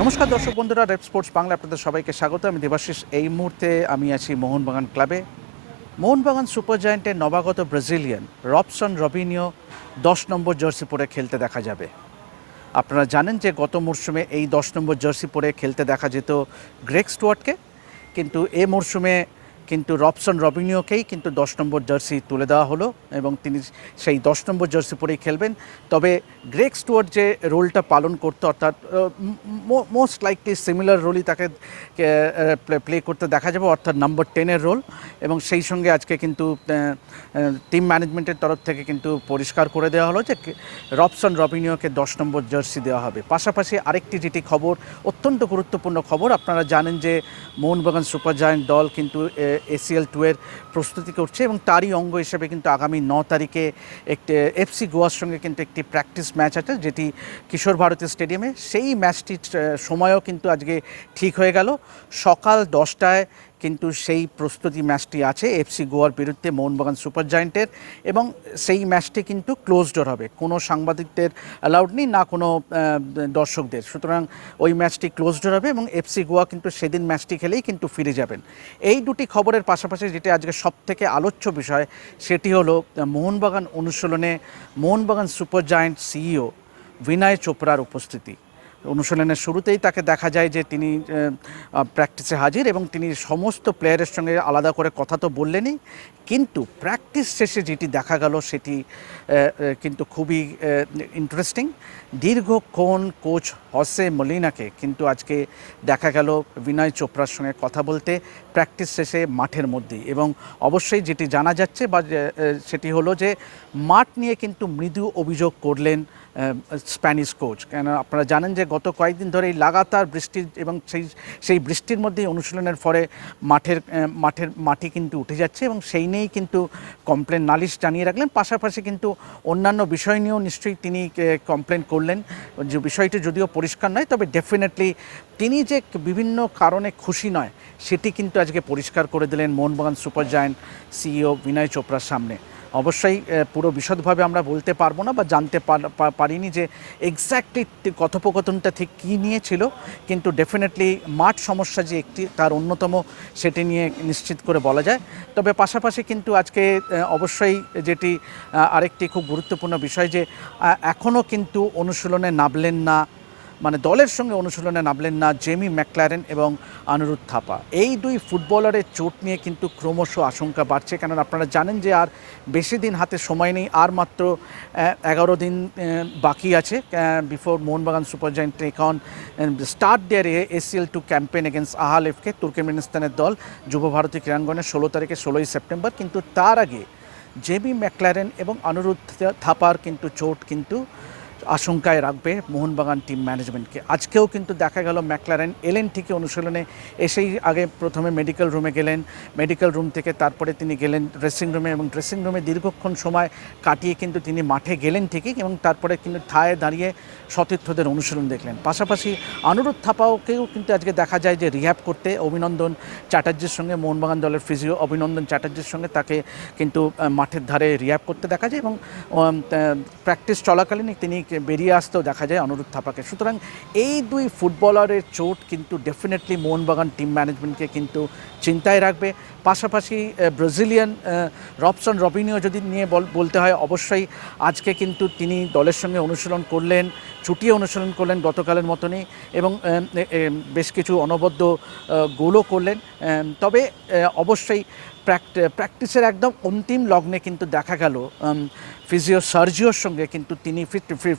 নমস্কার দর্শক বন্ধুরা রেড স্পোর্টস বাংলা আপনাদের সবাইকে স্বাগত। আমি দেবাশিস। এই মুহূর্তে আমি আছি মোহনবাগান ক্লাবে। মোহনবাগান সুপার জায়েন্টের নবাগত ব্রাজিলিয়ান রবসন রবিনিও দশ নম্বর জার্সি পরে খেলতে দেখা যাবে। আপনারা জানেন যে গত মরশুমে এই দশ নম্বর জার্সি পরে খেলতে দেখা যেত গ্রেক স্টুয়ার্টকে, কিন্তু এ মরশুমে কিন্তু রবসন রবিনিওকেই কিন্তু দশ নম্বর জার্সি তুলে দেওয়া হলো এবং তিনি সেই দশ নম্বর জার্সি পরেই খেলবেন। তবে গ্রেক স্টুয়ার্ট যে রোলটা পালন করতো, অর্থাৎ মোস্ট লাইকলি সিমিলার রোলই তাকে প্লে করতে দেখা যাবে, অর্থাৎ নম্বর টেনের রোল এবং সেই সঙ্গে আজকে কিন্তু টিম ম্যানেজমেন্টের তরফ থেকে কিন্তু পরিষ্কার করে দেওয়া হলো যে রবসন রবিনিওকে দশ নম্বর জার্সি দেওয়া হবে। পাশাপাশি আরেকটি যেটি খবর, অত্যন্ত গুরুত্বপূর্ণ খবর, আপনারা জানেন যে মোহনবাগান সুপার জায়েন্ট দল কিন্তু এসিএল টু এর প্রস্তুতি করছে এবং তারই অঙ্গ হিসেবে কিন্তু আগামী ন তারিখে একটি এফসি গোয়ার সঙ্গে কিন্তু একটি প্র্যাকটিস ম্যাচ আছে, যেটি কিশোর ভারতী স্টেডিয়ামে সেই ম্যাচটির সময়ও কিন্তু আজকে ঠিক হয়ে গেল। সকাল দশটায় কিন্তু সেই প্রস্তুতি ম্যাচটি আছে এফসি গোয়ার বিরুদ্ধে মোহনবাগান সুপার জায়েন্টের এবং সেই ম্যাচটি কিন্তু ক্লোজ ডোর হবে। কোনো সাংবাদিকদের অ্যালাউড নেই, না কোনো দর্শকদের। সুতরাং ওই ম্যাচটি ক্লোজ ডোর হবে এবং এফসি গোয়া কিন্তু সেদিন ম্যাচটি খেলেই কিন্তু ফিরে যাবেন। এই দুটি খবরের পাশাপাশি যেটি আজকে সব থেকে আলোচ্য বিষয়, সেটি হলো, মোহনবাগান অনুশীলনে Mohun Bagan super giant CEO Vinay চোপড়ার উপস্থিতি। অনুশীলনের শুরুতেই তাকে দেখা যায় যে তিনি প্র্যাকটিসে হাজির এবং তিনি সমস্ত প্লেয়ারের সঙ্গে আলাদা করে কথা তো বললেনই, কিন্তু প্র্যাকটিস শেষে যেটি দেখা গেল সেটি কিন্তু খুবই ইন্টারেস্টিং দীর্ঘক্ষণ কোচ হসে মলিনাকে কিন্তু আজকে দেখা গেল বিনয় চোপড়ার সঙ্গে কথা বলতে প্র্যাকটিস শেষে মাঠের মধ্যেই এবং অবশ্যই যেটি জানা যাচ্ছে বা সেটি হলো যে মাঠ নিয়ে কিন্তু মৃদু অভিযোগ করলেন স্প্যানিশ কোচ কেন আপনারা জানেন যে গত কয়েকদিন ধরে এই লাগাতার বৃষ্টি এবং সেই সেই বৃষ্টির মধ্যেই অনুশীলনের ফলে মাঠের মাঠের মাটি কিন্তু উঠে যাচ্ছে এবং সেই নিয়েই কিন্তু কমপ্লেন নালিশ জানিয়ে রাখলেন। পাশাপাশি কিন্তু অন্যান্য বিষয় নিয়েও নিশ্চয়ই তিনি কমপ্লেন করলেন। যে বিষয়টি যদিও পরিষ্কার নয়, তবে ডেফিনেটলি তিনি যে বিভিন্ন কারণে খুশি নয়, সেটি কিন্তু আজকে পরিষ্কার করে দিলেন Mohun Bagan super giant CEO Vinay চোপড়ার সামনে। অবশ্যই পুরো বিশদভাবে আমরা বলতে পারব না বা জানতে পার- পারিনি যে এক্স্যাক্টলি কথোপকথনটা ঠিক কী নিয়েছিল কিন্তু ডেফিনেটলি মাঠ সমস্যা যে একটি, তার অন্যতম সেটি নিয়ে নিশ্চিত করে বলা যায়। তবে পাশাপাশি কিন্তু আজকে অবশ্যই যেটি আরেকটি খুব গুরুত্বপূর্ণ বিষয় যে এখনও কিন্তু অনুশীলনে নামলেন না মানে দলের সঙ্গে অনুশীলনে নামলেন না জেমি ম্যাকলারেন এবং আনুরুদ্ধ থাপা। এই দুই ফুটবলারের চোট নিয়ে কিন্তু ক্রমশ আশঙ্কা বাড়ছে কারণ আপনারা জানেন যে আর বেশি দিন হাতে সময় নেই, আর মাত্র এগারো দিন বাকি আছে before Mohun Bagan super giant take start their ACL two campaign against Ahal FK তুর্কমেনিস্তানের দল যুব ভারতী ক্রীড়াঙ্গনে ষোলো তারিখে, ষোলোই সেপ্টেম্বর, কিন্তু তার আগে জেবি ম্যাকলারেন এবং অনুরুদ্ধ থাপার কিন্তু চোট কিন্তু আশঙ্কায় রাখবে মোহনবাগান টিম ম্যানেজমেন্টকে। আজকেও কিন্তু দেখা গেল ম্যাকলারেন এলেন ঠিকই অনুশীলনে, এসেই আগে প্রথমে মেডিকেল রুমে গেলেন মেডিকেল রুম থেকে তারপরে তিনি গেলেন ড্রেসিং রুমে এবং ড্রেসিং রুমে দীর্ঘক্ষণ সময় কাটিয়ে কিন্তু তিনি মাঠে গেলেন ঠিকই এবং তারপরে কিন্তু ঠায়ে দাঁড়িয়ে সতীর্থদের অনুশীলন দেখলেন। পাশাপাশি অনুরোধ থাপাওকেও কিন্তু আজকে দেখা যায় যে রিহ্যাব করতে অভিনন্দন চ্যাটার্জির সঙ্গে, মোহনবাগান দলের ফিজিও অভিনন্দন চ্যাটার্জির সঙ্গে তাকে কিন্তু মাঠের ধারে রিহ্যাব করতে দেখা যায় এবং প্র্যাকটিস চলাকালীনই তিনি বেরিয়ে আসতেও দেখা যায় অনুরোধ থাপাকে সুতরাং এই দুই ফুটবলারের চোট কিন্তু ডেফিনেটলি মোহনবাগান টিম ম্যানেজমেন্টকে কিন্তু চিন্তায় রাখবে। পাশাপাশি ব্রাজিলিয়ান রবসন রবিনিও যদি নিয়ে বল- বলতে হয়, অবশ্যই আজকে কিন্তু তিনি দলের সঙ্গে অনুশীলন করলেন, ছুটিয়ে অনুশীলন করলেন গতকালের মতনই এবং বেশ কিছু অনবদ্য গোলও করলেন। তবে অবশ্যই প্র্যাকটিসের একদম অন্তিম লগ্নে কিন্তু দেখা গেল। ফিজিও সার্জিওর সঙ্গে কিন্তু তিনি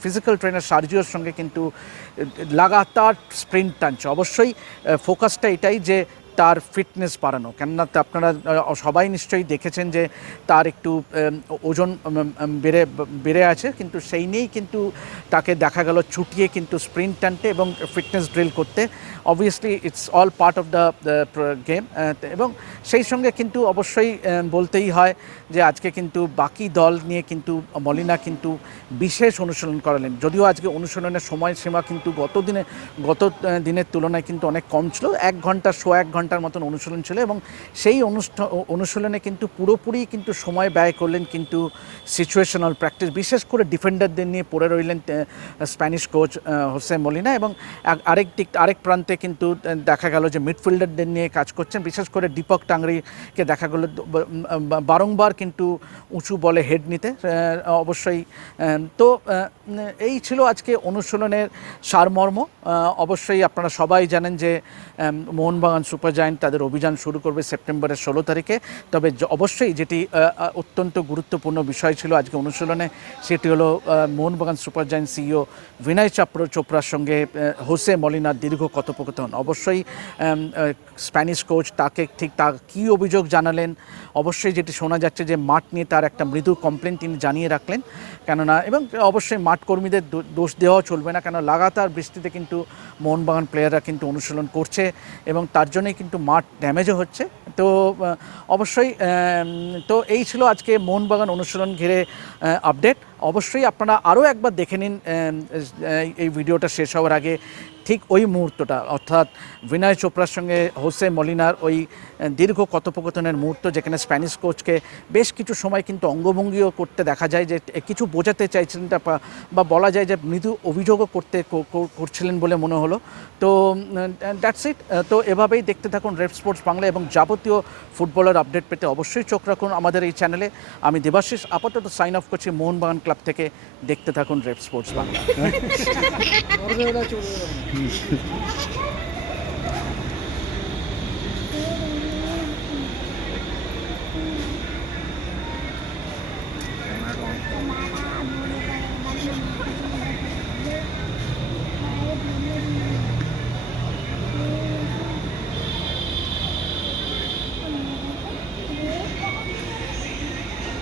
ফিজিক্যাল ট্রেনার সার্জিওর সঙ্গে কিন্তু লাগাতার স্প্রিন্ট টানছে। অবশ্যই ফোকাসটা এটাই যে তার ফিটনেস বাড়ানো। কেননা আপনারা সবাই নিশ্চয়ই দেখেছেন যে তার একটু ওজন বেড়ে বেড়ে আছে, কিন্তু সেই নিয়েই কিন্তু তাকে দেখা গেল ছুটিয়ে কিন্তু স্প্রিন্ট টানতে এবং ফিটনেস ড্রিল করতে। Obviously it's all part of the game এবং সেই সঙ্গে কিন্তু অবশ্যই বলতেই হয় যে আজকে কিন্তু বাকি দল নিয়ে কিন্তু মলিনা কিন্তু বিশেষ অনুশীলন করালেন। যদিও আজকে অনুশীলনের সময়সীমা কিন্তু গত দিনে গত দিনের তুলনায় কিন্তু অনেক কম ছিল। এক ঘণ্টা শো এক ঘণ্টার মতন অনুশীলন ছিল এবং সেই অনুষ্ঠান অনুশীলনে কিন্তু পুরোপুরি কিন্তু সময় ব্যয় করলেন কিন্তু সিচুয়েশনাল প্র্যাকটিস বিশেষ করে ডিফেন্ডারদের নিয়ে পড়ে রইলেন Spanish coach ah, Jose Molina এবং আরেক দিক আরেক প্রান্তে কিন্তু দেখা গেল যে মিডফিল্ডারদের নিয়ে কাজ করছেন বিশেষ করে দীপক টাংরিকে দেখা গেল বারংবার কিন্তু উঁচু বলে হেড নিতে অবশ্যই তো এই ছিল আজকে অনুশীলনের সারমর্ম অবশ্যই আপনারা সবাই জানেন যে মোহনবাগান সুপার জায়েন্ট তাদের অভিযান শুরু করবে সেপ্টেম্বরের ষোলো তারিখে। তবে অবশ্যই যেটি অত্যন্ত গুরুত্বপূর্ণ বিষয় ছিল আজকে অনুশীলনে, সেটি হলো Mohun Bagan super giant CEO Vinay Chopra চোপড়ার সঙ্গে হোসে মলিনার দীর্ঘ কথোপকথন। অবশ্যই স্প্যানিশ কোচ তাকে ঠিক তা কী অভিযোগ জানালেন, অবশ্যই যেটি শোনা যাচ্ছে যে মাঠ নিয়ে তার একটা মৃদু কমপ্লেন তিনি জানিয়ে রাখলেন। কেননা, এবং অবশ্যই মাঠ কর্মীদের দোষ দেওয়াও চলবে না কেন লাগাতার বৃষ্টিতে কিন্তু মোহনবাগান প্লেয়াররা কিন্তু অনুশীলন করছে, এবং তার জন্যই কিন্তু মাঠ ড্যামেজও হচ্ছে। তো অবশ্যই তো এই ছিল আজকে মোহনবাগান অনুশীলন ঘিরে আপডেট অবশ্যই আপনারা আরও একবার দেখে নিন এই- ভিডিওটা শেষ হওয়ার আগে ঠিক ওই মুহূর্তটা, অর্থাৎ বিনয় চোপড়ার সঙ্গে হোসে মলিনার ওই দীর্ঘ কথোপকথনের মুহূর্ত যেখানে স্প্যানিশ কোচকে বেশ কিছু সময় কিন্তু অঙ্গভঙ্গিও করতে দেখা যায় যে কিছু বোঝাতে চাইছিলেন বা- বলা যায় যে মৃদু অভিযোগও করতে করছিলেন বলে মনে হলো। তো দ্যাটস ইট তো এভাবেই দেখতে থাকুন রেড স্পোর্টস বাংলা এবং যাবতীয় ফুটবলের আপডেট পেতে অবশ্যই চোখ রাখুন আমাদের এই চ্যানেলে। আমি দেবাশিস, আপাতত সাইন অফ করছি মোহনবাগান ক্লাব থেকে দেখতে থাকুন রেপ স্পোর্টস বাংলা।